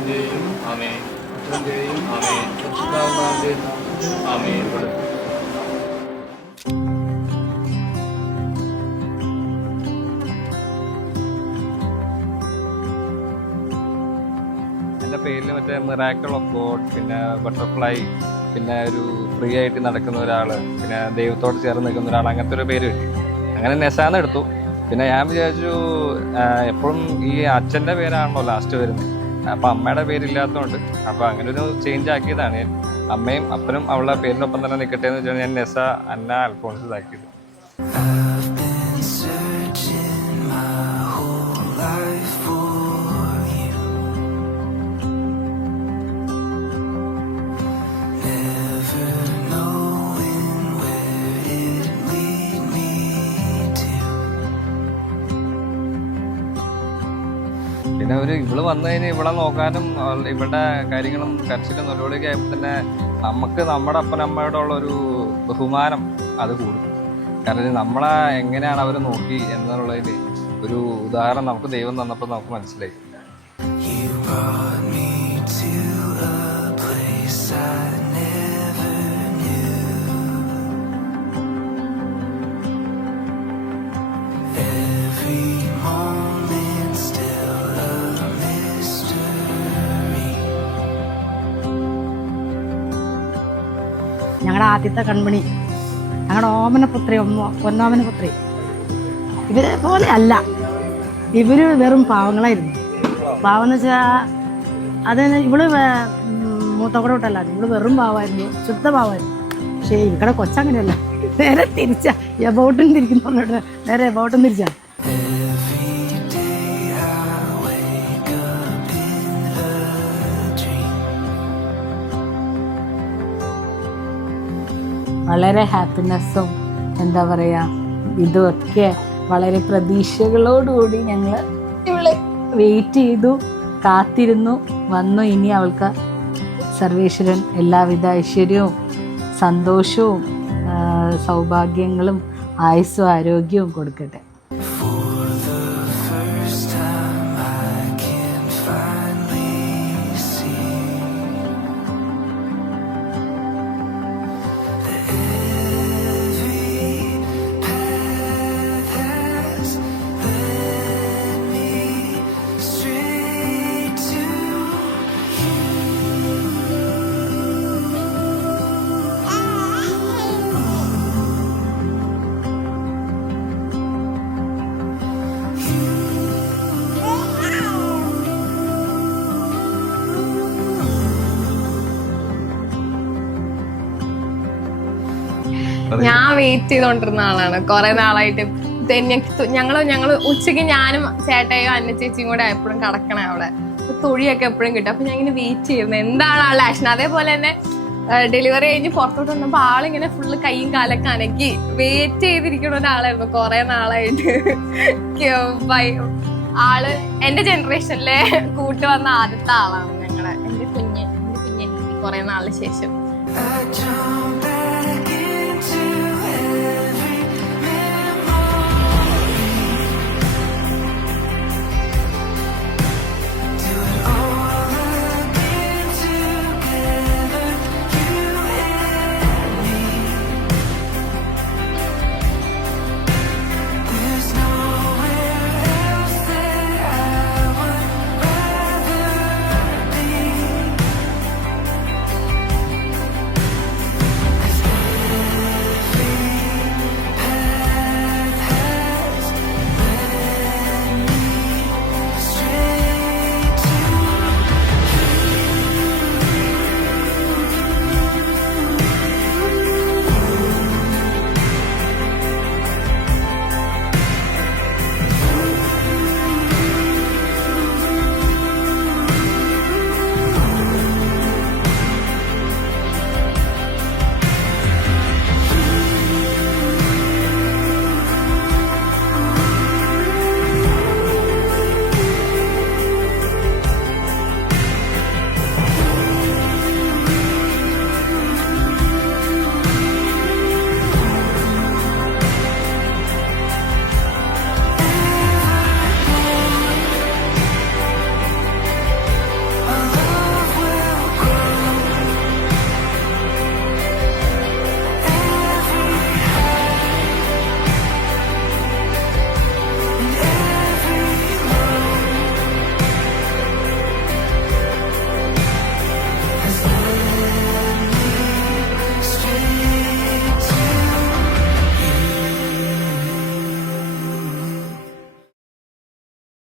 പിതാവിന്റെയും ആമേൻ പുത്രന്റെയും ആമേൻ പരിശുദ്ധാത്മാവിന്റെയും ആമേൻ. എൻ്റെ പേരിൽ മറ്റേ മിറാക്കിൾ ഓഫ് ഗോഡ്, പിന്നെ ബട്ടർഫ്ലൈ, പിന്നെ ഒരു ഫ്രീ ആയിട്ട് നടക്കുന്ന ഒരാൾ, പിന്നെ ദൈവത്തോട് ചേർന്ന് നിൽക്കുന്ന ഒരാൾ, അങ്ങനത്തെ ഒരു പേര് കിട്ടി. അങ്ങനെ നെസാന്ന് എടുത്തു. പിന്നെ ഞാൻ വിചാരിച്ചു എപ്പോഴും ഈ അച്ഛൻ്റെ പേരാണല്ലോ ലാസ്റ്റ് വരുന്നത്, അപ്പം അമ്മയുടെ പേരില്ലാത്തതുകൊണ്ട് അപ്പം അങ്ങനെ ഒരു ചേഞ്ച് ആക്കിയതാണ് ഞാൻ. അമ്മയും അപ്പനും അവളുടെ പേരിനൊപ്പം തന്നെ നിൽക്കട്ടെ എന്ന് വെച്ചാൽ ഞാൻ നെസ അന്ന അൽഫോൺസ് ഇതാക്കിയത്. പിന്നെ ഇവള് വന്നു കഴിഞ്ഞാൽ ഇവിടെ നോക്കാനും ഇവളുടെ കാര്യങ്ങളും കരച്ചിലും നൊലോളിയൊക്കെ ആയപ്പോൾ തന്നെ നമുക്ക് നമ്മുടെ അപ്പനമ്മയോടുള്ള ഒരു ബഹുമാനം അത് കൂടും. കാരണം നമ്മളെ എങ്ങനെയാണ് അവർ നോക്കി എന്നുള്ളതിൽ ഒരു ഉദാഹരണം നമുക്ക് ദൈവം തന്നപ്പോൾ നമുക്ക് മനസ്സിലായി. ഞങ്ങളുടെ ആദ്യത്തെ കൺമണി, ഞങ്ങളുടെ ഓമനപുത്രി, പൊന്നോമനപുത്രി. ഇവരെ പോലെ അല്ല, ഇവര് വെറും പാവങ്ങളായിരുന്നു. പാവം എന്ന് വെച്ചാൽ അത് ഇവള് മൂത്തക്കൂടെ വിട്ടല്ല, ഇവള് വെറും പാവമായിരുന്നു, ശുദ്ധ പാവമായിരുന്നു. പക്ഷേ ഇവിടെ കൊച്ചങ്ങനെയല്ല, നേരെ തിരിച്ചാ, എബോട്ടും തിരിക്കുന്ന നേരെ എബോട്ടും തിരിച്ചാ. വളരെ ഹാപ്പിനെസ്സും എന്താ പറയുക, ഇതുമൊക്കെ വളരെ പ്രതീക്ഷകളോടുകൂടി ഞങ്ങൾ ഇവളെ വെയിറ്റ് ചെയ്തു, കാത്തിരുന്നു, വന്നു. ഇനി അവൾക്ക് സർവേശ്വരൻ എല്ലാവിധ ഐശ്വര്യവും സന്തോഷവും സൗഭാഗ്യങ്ങളും ആയുസ്സും ആരോഗ്യവും കൊടുക്കട്ടെ. ഞാൻ വെയിറ്റ് ചെയ്തോണ്ടിരുന്ന ആളാണ് കുറെ നാളായിട്ട്. ഞങ്ങള് ഉച്ചയ്ക്ക് ഞാനും ചേട്ടയോ അന്ന ചേച്ചിയും കൂടെ എപ്പോഴും കടക്കണേ അവിടെ, തൊഴിയൊക്കെ എപ്പോഴും കിട്ടും. അപ്പൊ ഞാൻ ഇങ്ങനെ വെയിറ്റ് ചെയ്യുന്നു എന്താണ് ആളുടെ ആക്ഷൻ. അതേപോലെ തന്നെ ഡെലിവറി കഴിഞ്ഞ് പുറത്തോട്ട് വന്നപ്പോ ആളിങ്ങനെ ഫുള്ള് കൈയും കാലൊക്കെ അനക്കി വെയിറ്റ് ചെയ്തിരിക്കുന്ന ഒരാളായിരുന്നു കുറെ നാളായിട്ട്. ആള് എന്റെ ജനറേഷനിലെ കൂട്ട് വന്ന ആദ്യത്തെ ആളാണ് ഞങ്ങളെ, എന്റെ കുഞ്ഞ് കുറെ നാളിന് ശേഷം.